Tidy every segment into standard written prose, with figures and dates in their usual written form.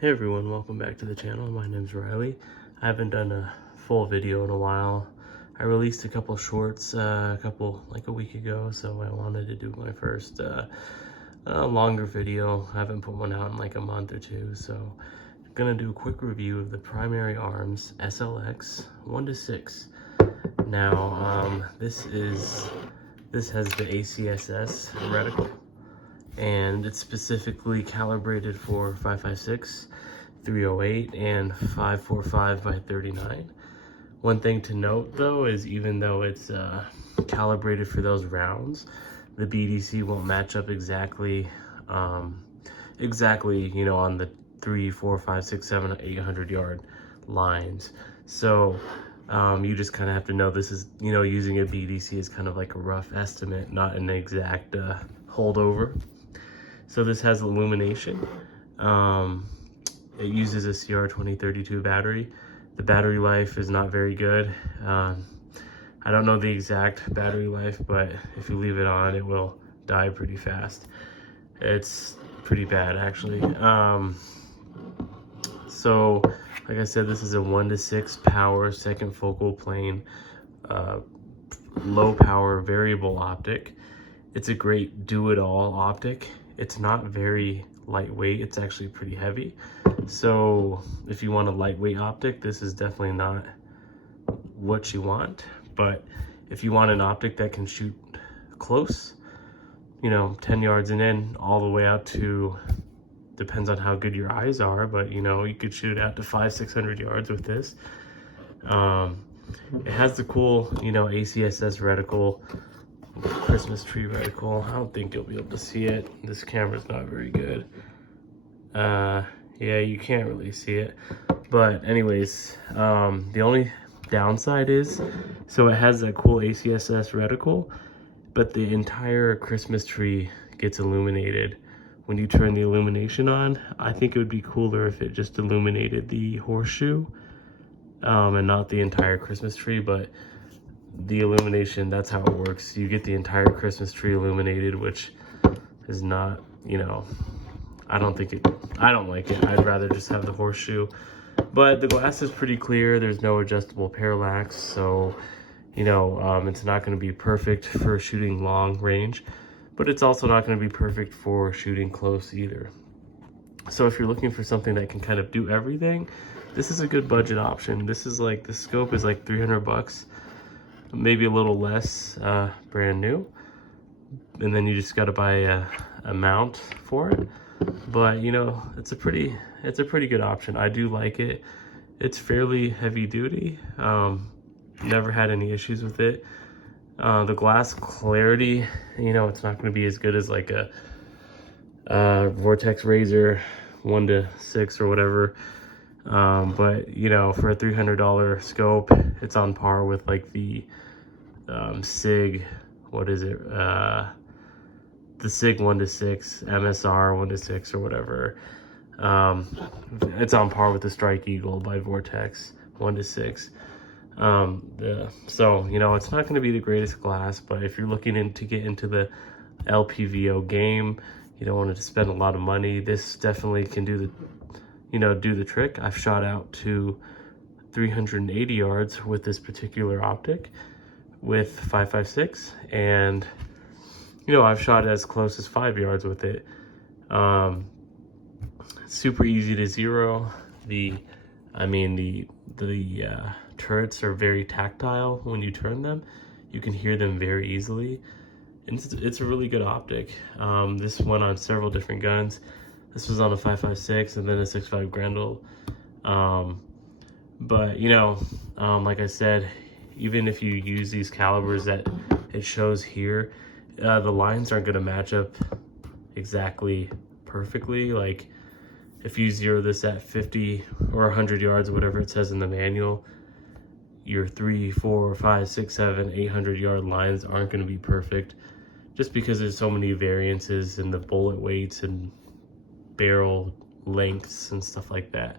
Hey everyone, welcome back to the channel. My name's Riley. I haven't done a full video in a while. I released a couple shorts like a week ago, so I wanted to do my first longer video. I haven't put one out in like a month or two, so I'm gonna do a quick review of the Primary Arms SLX 1-6. Now, this has the ACSS reticle, and it's specifically calibrated for 5.56, 308, and 5.45 by 39. One thing to note though is even though it's calibrated for those rounds, the BDC won't match up exactly, on the 3, 4, 5, 6, 7, 800 yard lines. So you just kind of have to know this is, using a BDC is kind of like a rough estimate, not an exact holdover. So this has illumination. It uses a CR2032 battery. The battery life is not very good. I don't know the exact battery life, but if you leave it on, it will die pretty fast. It's pretty bad actually. So like I said, this is a 1-6 power, second focal plane, low power variable optic. It's a great do-it-all optic. It's not very lightweight, it's actually pretty heavy. So if you want a lightweight optic, this is definitely not what you want. But if you want an optic that can shoot close, 10 yards and in, all the way out to, depends on how good your eyes are, but you could shoot out to 500-600 yards with this. It has the cool, ACSS reticle, Christmas tree reticle. I don't think you'll be able to see it. This camera's not very good. Yeah, you can't really see it. But anyways, the only downside is, so it has that cool ACSS reticle, but the entire Christmas tree gets illuminated when you turn the illumination on. I think it would be cooler if it just illuminated the horseshoe, and not the entire Christmas tree, but the illumination, that's how it works. You get the entire Christmas tree illuminated, which is not, I don't like it. I'd rather just have the horseshoe. But the glass is pretty clear. There's no adjustable parallax, so it's not going to be perfect for shooting long range, but it's also not going to be perfect for shooting close either. So if you're looking for something that can kind of do everything, this is a good budget option. This is like, the scope is like 300 bucks. Maybe a little less, brand new, and then you just got to buy a mount for it. But it's a pretty good option. I do like it. It's fairly heavy duty. Never had any issues with it. The glass clarity, it's not going to be as good as like a Vortex Razor 1-6 or whatever. But for a $300 scope, it's on par with like the SIG, what is it, the SIG 1-6, MSR 1-6 or whatever. It's on par with the Strike Eagle by Vortex 1-6. So it's not going to be the greatest glass, but if you're looking to get into the LPVO game, you don't want to spend a lot of money, this definitely can do the trick. I've shot out to 380 yards with this particular optic with 5.56, and I've shot as close as 5 yards with it. Super easy to zero. The turrets are very tactile. When you turn them, you can hear them very easily, and it's a really good optic. This went on several different guns. This was on a 5.56 and then a 6.5 Grendel. But like I said, even if you use these calibers that it shows here, the lines aren't going to match up exactly perfectly. Like if you zero this at 50 or 100 yards, whatever it says in the manual, your 3, 4, 5, 6, 7, 800 yard lines aren't going to be perfect, just because there's so many variances in the bullet weights and barrel lengths and stuff like that.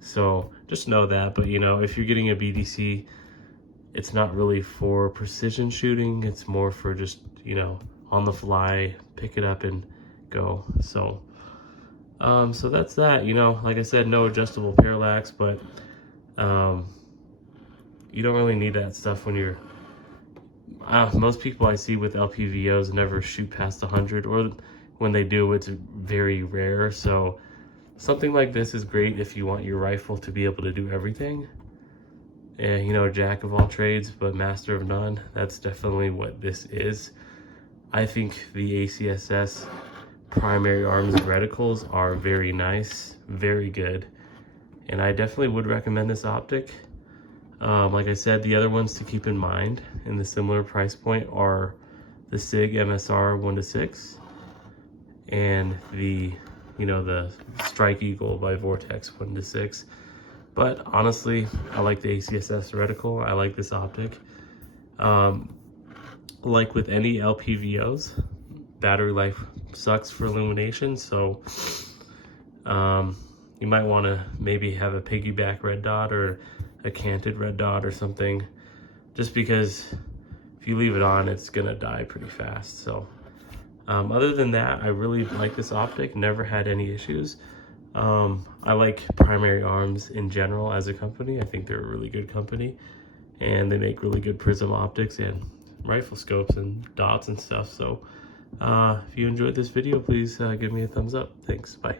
So just know that. But if you're getting a BDC, it's not really for precision shooting. It's more for just on the fly, pick it up and go. So So that's that. You know, like I said, no adjustable parallax, but you don't really need that stuff when you're most people I see with LPVOs never shoot past 100, or when they do, it's very rare. So something like this is great if you want your rifle to be able to do everything. And, you know, jack of all trades, but master of none. That's definitely what this is. I think the ACSS primary arms and reticles are very nice, very good. And I definitely would recommend this optic. Like I said, the other ones to keep in mind in the similar price point are the SIG MSR 1-6 and the, you know, the Strike Eagle by Vortex 1-6. But honestly, I like the ACSS reticle. I like this optic. Like with any LPVOs, battery life sucks for illumination, so you might want to maybe have a piggyback red dot or a canted red dot or something, just because if you leave it on, it's gonna die pretty fast. So other than that, I really like this optic, never had any issues. I like Primary Arms in general as a company. I think they're a really good company, and they make really good prism optics and rifle scopes and dots and stuff. So if you enjoyed this video, please give me a thumbs up. Thanks, bye.